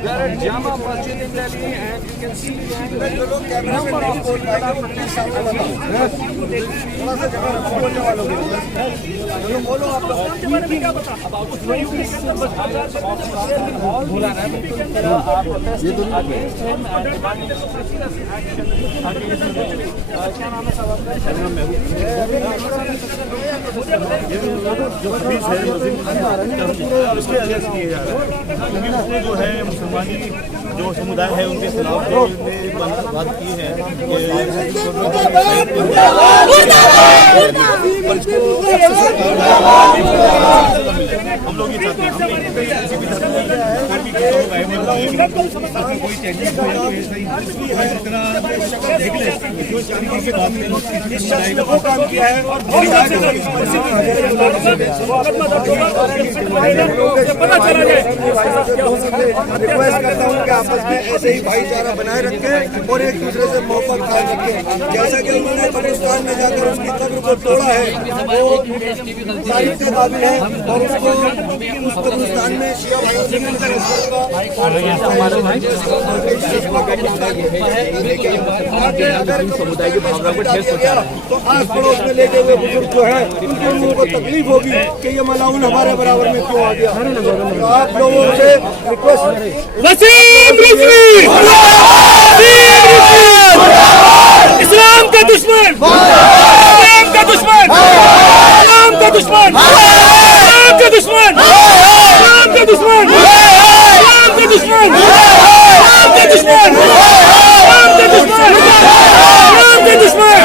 We are at Jama Masjid in Delhi and you can see number of जो है मुसलमानी जो समुदाय है उनके खिलाफ बात की है हम लोग ये चाहते हैं किसी भी धर्म कोई चैलेंज काम किया है और रिक्वेस्ट करता हूँ कि आपस में ऐसे ही भाईचारा बनाए रखें और एक दूसरे से मोहब्बत कायम रखें। जैसा कि उन्होंने बलूचिस्तान में जाकर उसकी कब्र को तोड़ा है वो तारीफ के काबिल है और उसको उस बलूचिस्तान में शिया भाइयों से समुदाय की भावना को ठेस पहुंचा रहा है तो आस पड़ोस में लेटे हुए बुजुर्ग जो है उनके लोगों को तकलीफ होगी कि ये मलाउन हमारे बराबर में क्यों आ गया। तो आप लोगों से रिक्वेस्ट इस्लाम का दुश्मन, इस्लाम का दुश्मन, इस्लाम का दुश्मन, इस्लाम का दुश्मन, इस्लाम का दुश्मन, इस्लाम का दुश्मन, इस्लाम का दुश्मन, इस्लाम का दुश्मन, इस्लाम का दुश्मन,